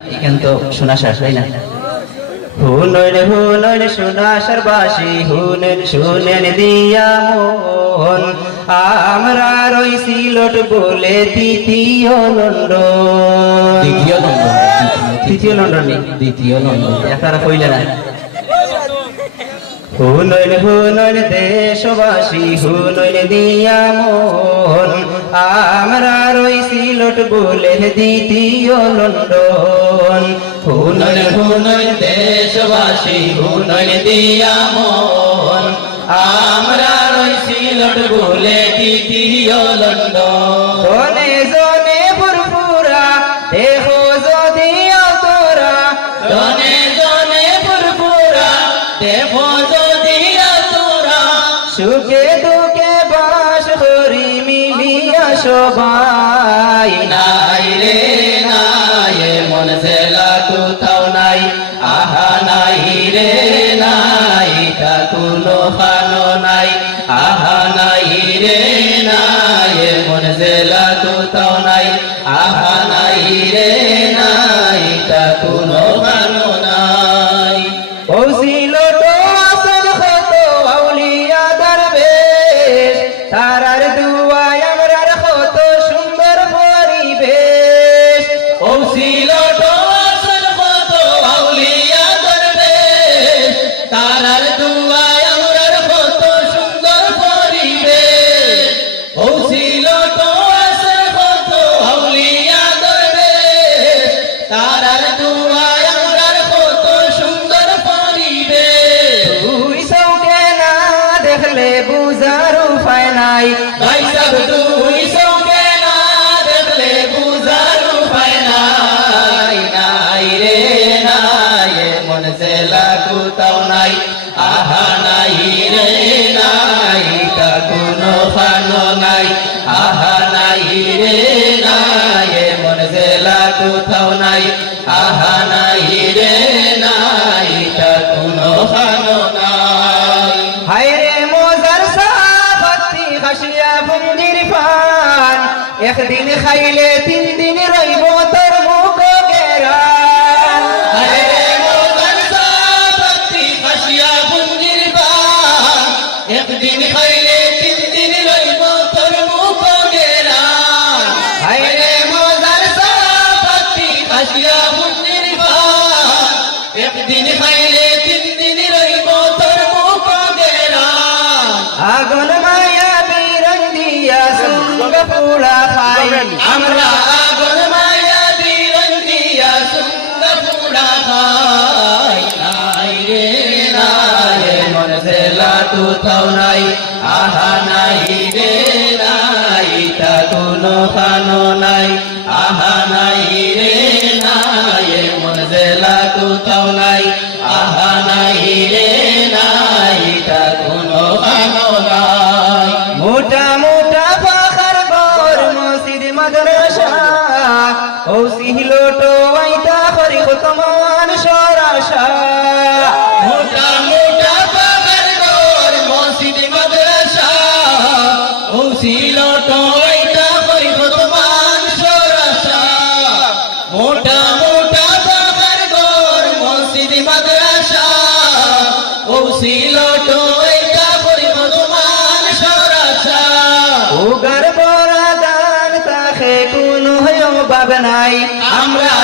এখান তো শোনা শেষ তাই না? হুনন হুনন শোনা সর্বাসী হুনন শুনেন দিয়া মন আমরা রইছি লোট বলে দ্বিতীয় লন্ডন। তৃতীয় লন্ডন নেই, দ্বিতীয় লন্ডন তারা কইলে না। হুনন হুনন দেশবাসী হুনন দিয়া মন আমরা রইছি লোট বলে দ্বিতীয় লন্ডন। হুনন হুনন দেশবাসী হুনন দিয়া মন আমরা রইছি লোট বলে দ্বিতীয় লন্ডন। জনে জনে ফুরফুরা দেখো যদি তোরা, জনে জনে ফুরফুরা দেখো যদি তোরা, সুখে দুঃখে বাস করি মিলিয়া সবাই। নাই রে নাই মন জেলা কোথাও নাই, আহা নাই রে নাই তা কোনো খানো নাই, আহা নাই রে নাই মন জেলা কোথাও নাই, আহা নাই রে নাই তা কোনো খানো নাই। ও ছিল তো আসল কত আউলিয়া দরবেশ, তারার দুয়ায় আমরার কত সুন্দর পরিবেশ। ও ছিল তো আসল কত আউলিয়া দরবেশ, তারার দুয়ায় আমরার কত সুন্দর পরিবেশ। ও ছিল তো আসল কত আউলিয়া দরবেশ, তারার দুয়ায় আমরার কত সুন্দর পরিবেশ। তুই সৌকে না দেখলে বুঝার উপায় নাই, ভাই সব তুই সৌকে না দেখলে বুঝার উপায় নাই। নাই রে নাই মন জেলা কোথাও নাই, আহা নাই রে নাই তা কোনো খানো নাই, আহা নাই রে নাই মন জেলা কোথাও নাই, আহা নাই রে নাই তা কোনো খানো নাই। হায় রে মজার সাফাতি খাসিয়া ফুন্দির পান, একদিন খাইলে 3 দিন রইব তোর মুখ গেরান। হায় রে মজার সাফাতি খাসিয়া ফুন্দির পান, একদিন খাইলে 3 দিন রইব তোর মুখ গেরান। হায় রে মজার সাফাতি খাসিয়া ফুন্দির পান, একদিন খাইলে 3 দিন রইব তোর মুখ গেরান। আগুন মায়া বিরং দিয়া সুঙ্গ পুড়া খাই আমরা, আগুন মায়া বিরং দিয়া সুঙ্গ পুড়া খাই। নাই রে নাই মন জেলা কোথাও নাই, আহা নাই রে নাই তা কোনো খানো নাই, আহা নাই রে নাই মন জেলা কোথাও নাই, আহা নাই রে নাই তা কোনো খানো নাই। মোটা মোটা পাখার ঘর মসজিদ মাদ্রাসা, ও সিহলোটো আইতা করি কতমান সরাসা। মোটা মোটা পাখার ঘর মসজিদ মাদ্রাসা, ও সিহলোটো আইতা করি কতমান সরাসা। মোটা মোটা পাখার ঘর মসজিদ মাদ্রাসা, ও সিহলোটো আইতা করি কতমান সরাসা। উগার বড় দান তাকে কোনো ভাব নাই, আমরা